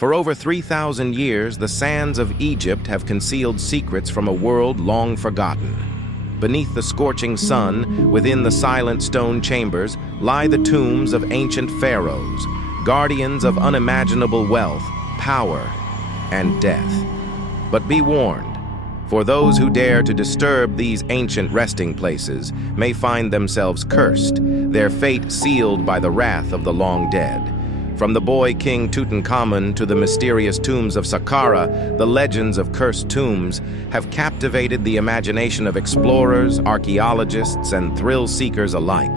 For over 3,000 years, the sands of Egypt have concealed secrets from a world long forgotten. Beneath the scorching sun, within the silent stone chambers, lie the tombs of ancient pharaohs, guardians of unimaginable wealth, power, and death. But be warned, for those who dare to disturb these ancient resting places may find themselves cursed, their fate sealed by the wrath of the long dead. From the boy King Tutankhamun to the mysterious tombs of Saqqara, the legends of cursed tombs have captivated the imagination of explorers, archaeologists, and thrill-seekers alike.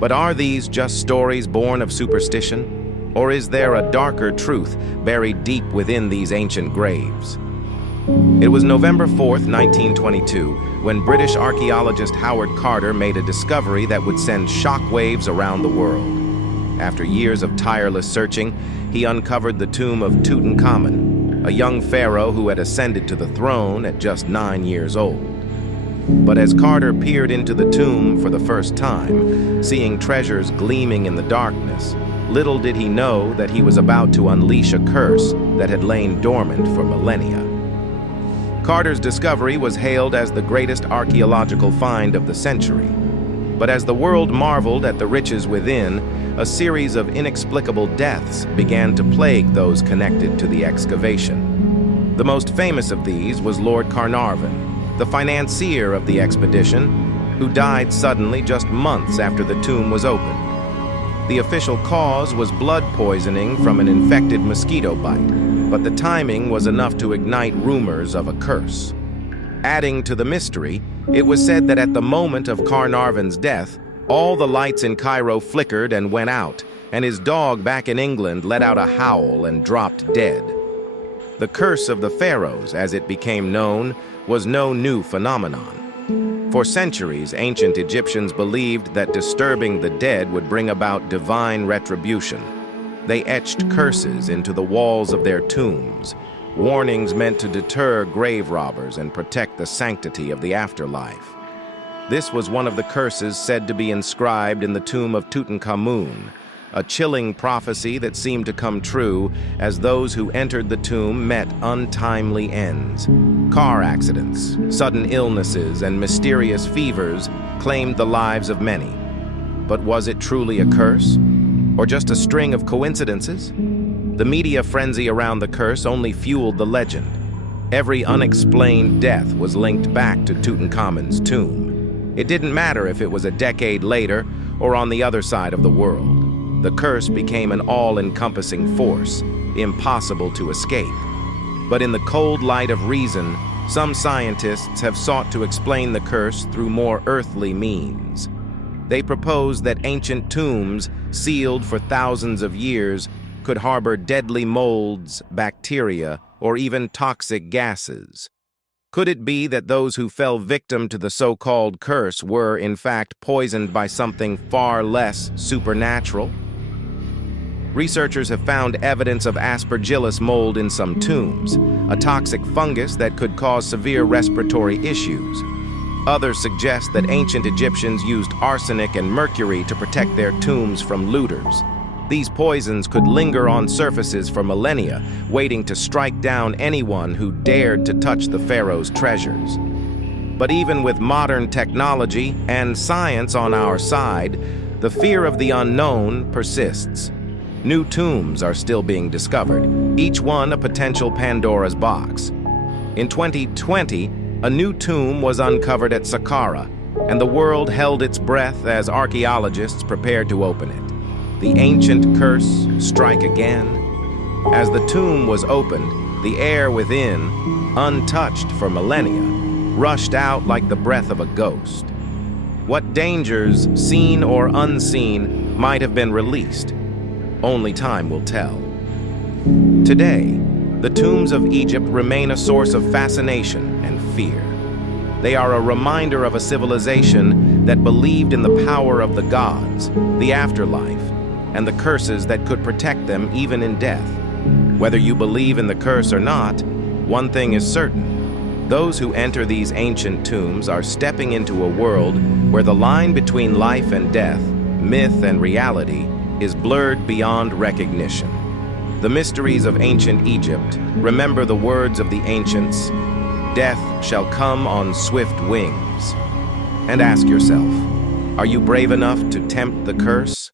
But are these just stories born of superstition? Or is there a darker truth buried deep within these ancient graves? It was November 4th, 1922, when British archaeologist Howard Carter made a discovery that would send shockwaves around the world. After years of tireless searching, he uncovered the tomb of Tutankhamun, a young pharaoh who had ascended to the throne at just 9 years old. But as Carter peered into the tomb for the first time, seeing treasures gleaming in the darkness, little did he know that he was about to unleash a curse that had lain dormant for millennia. Carter's discovery was hailed as the greatest archaeological find of the century. But as the world marveled at the riches within, a series of inexplicable deaths began to plague those connected to the excavation. The most famous of these was Lord Carnarvon, the financier of the expedition, who died suddenly just months after the tomb was opened. The official cause was blood poisoning from an infected mosquito bite, but the timing was enough to ignite rumors of a curse. Adding to the mystery, it was said that at the moment of Carnarvon's death, all the lights in Cairo flickered and went out, and his dog back in England let out a howl and dropped dead. The curse of the pharaohs, as it became known, was no new phenomenon. For centuries, ancient Egyptians believed that disturbing the dead would bring about divine retribution. They etched curses into the walls of their tombs, warnings meant to deter grave robbers and protect the sanctity of the afterlife. This was one of the curses said to be inscribed in the tomb of Tutankhamun, a chilling prophecy that seemed to come true as those who entered the tomb met untimely ends. Car accidents, sudden illnesses, and mysterious fevers claimed the lives of many. But was it truly a curse? Or just a string of coincidences? The media frenzy around the curse only fueled the legend. Every unexplained death was linked back to Tutankhamun's tomb. It didn't matter if it was a decade later or on the other side of the world. The curse became an all-encompassing force, impossible to escape. But in the cold light of reason, some scientists have sought to explain the curse through more earthly means. They propose that ancient tombs, sealed for thousands of years, could harbor deadly molds, bacteria, or even toxic gases. Could it be that those who fell victim to the so-called curse were, in fact, poisoned by something far less supernatural? Researchers have found evidence of aspergillus mold in some tombs, a toxic fungus that could cause severe respiratory issues. Others suggest that ancient Egyptians used arsenic and mercury to protect their tombs from looters. These poisons could linger on surfaces for millennia, waiting to strike down anyone who dared to touch the pharaoh's treasures. But even with modern technology and science on our side, the fear of the unknown persists. New tombs are still being discovered, each one a potential Pandora's box. In 2020, a new tomb was uncovered at Saqqara, and the world held its breath as archaeologists prepared to open it. The ancient curse strike again? As the tomb was opened, the air within, untouched for millennia, rushed out like the breath of a ghost. What dangers, seen or unseen, might have been released? Only time will tell. Today, the tombs of Egypt remain a source of fascination and fear. They are a reminder of a civilization that believed in the power of the gods, the afterlife, and the curses that could protect them even in death. Whether you believe in the curse or not, one thing is certain. Those who enter these ancient tombs are stepping into a world where the line between life and death, myth and reality, is blurred beyond recognition. The mysteries of ancient Egypt. Remember the words of the ancients, "Death shall come on swift wings." And ask yourself, are you brave enough to tempt the curse?